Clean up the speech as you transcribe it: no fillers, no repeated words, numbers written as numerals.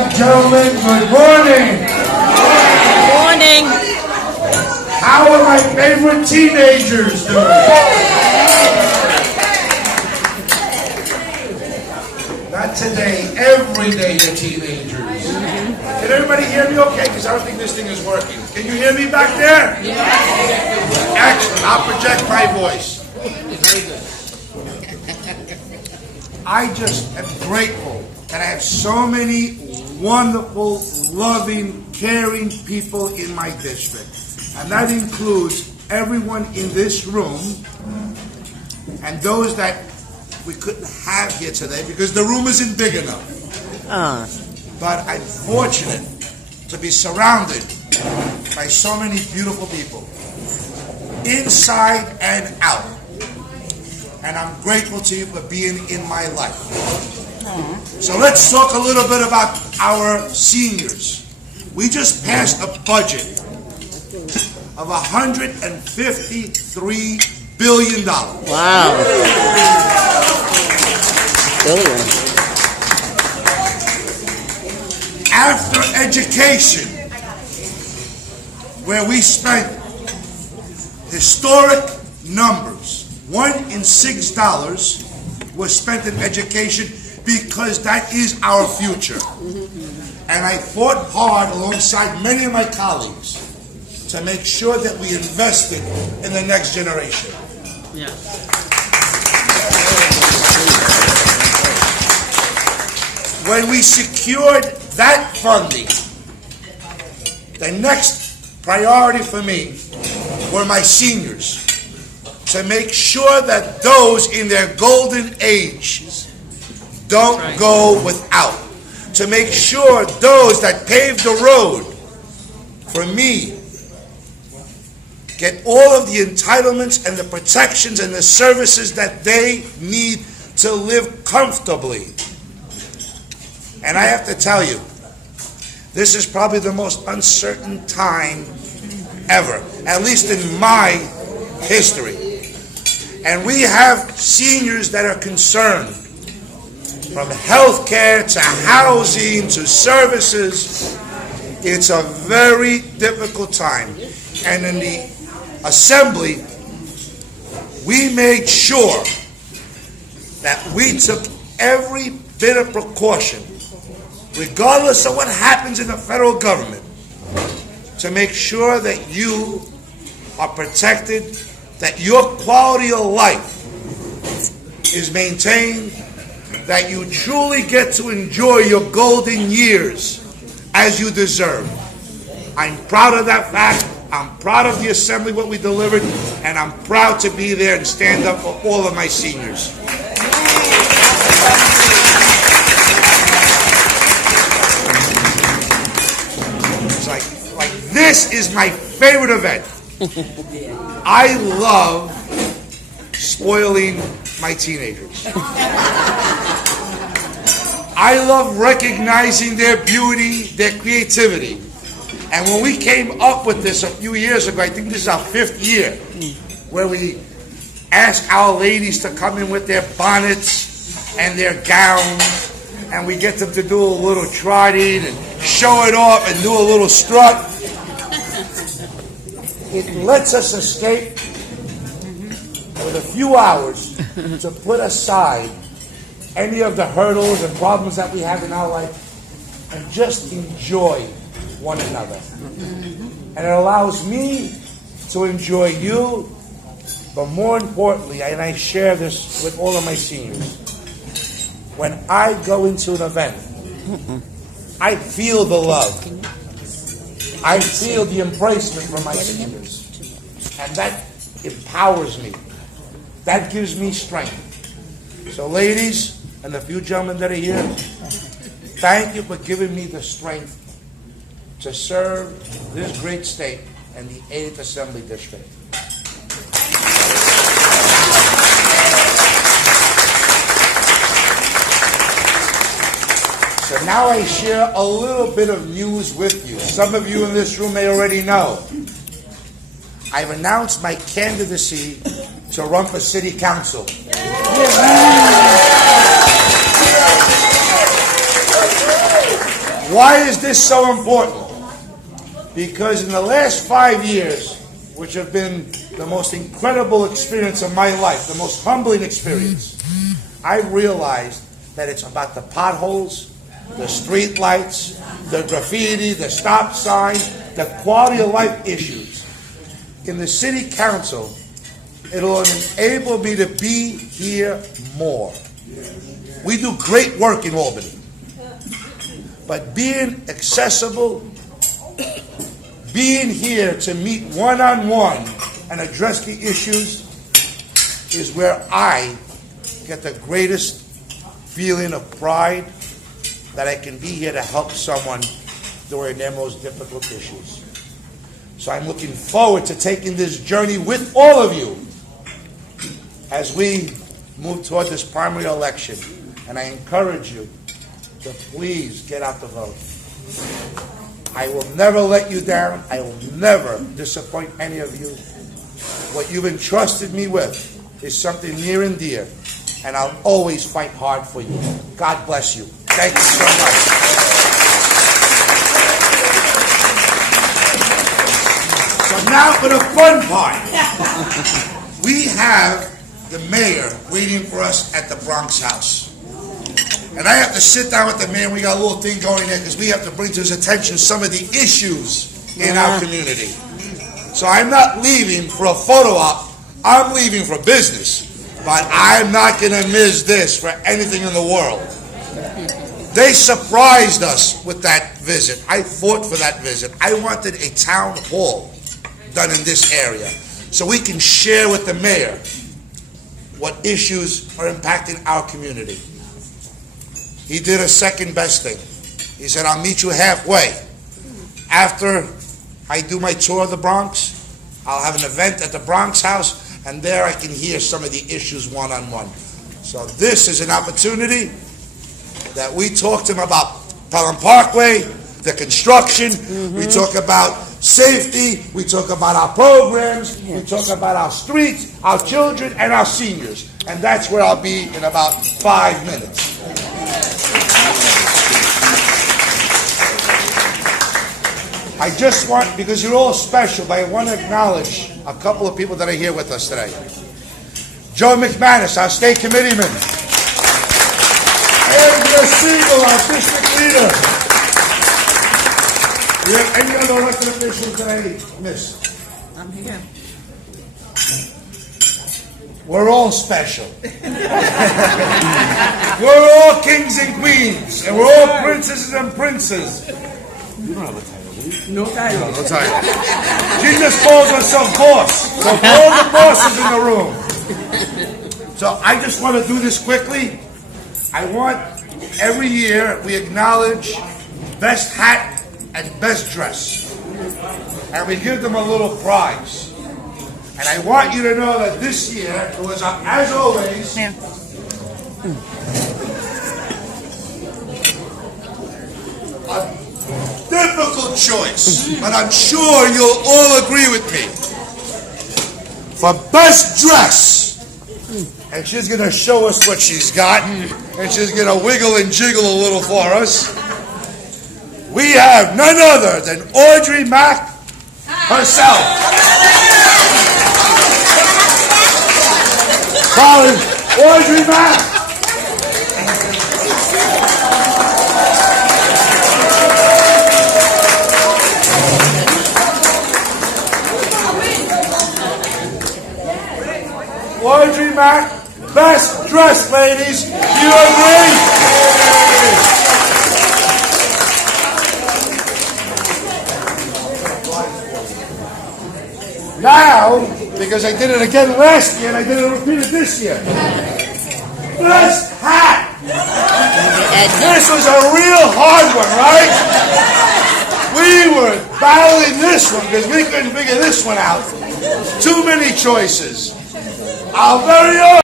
and gentlemen, good morning. Good morning. How are my favorite teenagers doing? Not today, every day you're teenagers. Can everybody hear me okay? Because I don't think this thing is working. Can you hear me back there? Yes. Excellent. I'll project my voice. I just am grateful that I have so many wonderful, loving, caring people in my district. And that includes everyone in this room and those that we couldn't have here today because the room isn't big enough. But I'm fortunate to be surrounded by so many beautiful people, inside and out. And I'm grateful to you for being in my life. So let's talk a little bit about our seniors. We just passed a budget of $153 billion. Wow. Billion. After education, where we spent historic numbers, $1 in $6 was spent in education because that is our future. And I fought hard alongside many of my colleagues to make sure that we invested in the next generation. Yeah. When we secured that funding, the next priority for me were my seniors, to make sure that those in their golden age don't go without, to make sure those that paved the road for me get all of the entitlements and the protections and the services that they need to live comfortably. And I have to tell you, this is probably the most uncertain time ever, at least in my history. And we have seniors that are concerned, from health care to housing to services. It's a very difficult time. And in the Assembly, we made sure that we took every bit of precaution, regardless of what happens in the federal government, to make sure that you are protected, that your quality of life is maintained, that you truly get to enjoy your golden years as you deserve. I'm proud of that fact. I'm proud of the Assembly, what we delivered, and I'm proud to be there and stand up for all of my seniors. It's like this is my favorite event. I love spoiling my teenagers. I love recognizing their beauty, their creativity. And when we came up with this a few years ago, I think this is our 5th year, where we ask our ladies to come in with their bonnets and their gowns, and we get them to do a little trotting and show it off and do a little strut. It lets us escape with a few hours to put aside any of the hurdles and problems that we have in our life and just enjoy one another. And it allows me to enjoy you, but more importantly, and I share this with all of my seniors, when I go into an event, I feel the love. I feel the embracement from my seniors. And that empowers me. That gives me strength. So ladies, and the few gentlemen that are here, thank you for giving me the strength to serve this great state and the 8th Assembly District. So now I share a little bit of news with you. Some of you in this room may already know. I've announced my candidacy to run for City Council. Why is this so important? Because in the last 5 years, which have been the most incredible experience of my life, the most humbling experience, I realized that it's about the potholes, the street lights, the graffiti, the stop sign, the quality of life issues. In the city council, it'll enable me to be here more. We do great work in Albany. But being accessible, being here to meet one-on-one and address the issues is where I get the greatest feeling of pride that I can be here to help someone during their most difficult issues. So I'm looking forward to taking this journey with all of you as we move toward this primary election. And I encourage you to please get out the vote. I will never let you down. I will never disappoint any of you. What you've entrusted me with is something near and dear, and I'll always fight hard for you. God bless you. Thank you so much. So now for the fun part. We have the mayor waiting for us at the Bronx House. And I have to sit down with the mayor. We got a little thing going there because we have to bring to his attention some of the issues in our community. So I'm not leaving for a photo op. I'm leaving for business. But I'm not going to miss this for anything in the world. They surprised us with that visit. I fought for that visit. I wanted a town hall done in this area so we can share with the mayor what issues are impacting our community. He did a second best thing. He said, I'll meet you halfway. After I do my tour of the Bronx, I'll have an event at the Bronx House, and there I can hear some of the issues one-on-one. So this is an opportunity that we talk to him about Pelham Parkway, the construction, we talk about safety, we talk about our programs, we talk about our streets, our children, and our seniors. And that's where I'll be in about 5 minutes. I just want, because you're all special, but I want to acknowledge a couple of people that are here with us today. Joe McManus, our state committeeman. Andrea Siegel, our district leader. Do you have any other elected officials that I missed? I'm here. We're all special. We're all kings and queens, and we're all princesses and princes. You don't have a title. No title. No title. She just calls herself boss. So all the bosses in the room. So I just want to do this quickly. I want every year we acknowledge best hat and best dress. And we give them a little prize. And I want you to know that this year it was, as always, a difficult choice, but I'm sure you'll all agree with me. For best dress, and she's going to show us what she's got, and she's going to wiggle and jiggle a little for us. We have none other than Audrey Mack herself. Audrey Mack. Audrey Mack, best dressed, ladies. Do you agree? Now, because I did it again last year and I did it repeated this year. Best hat. This was a real hard one, right? We were battling this one because we couldn't figure this one out. Too many choices. Our very own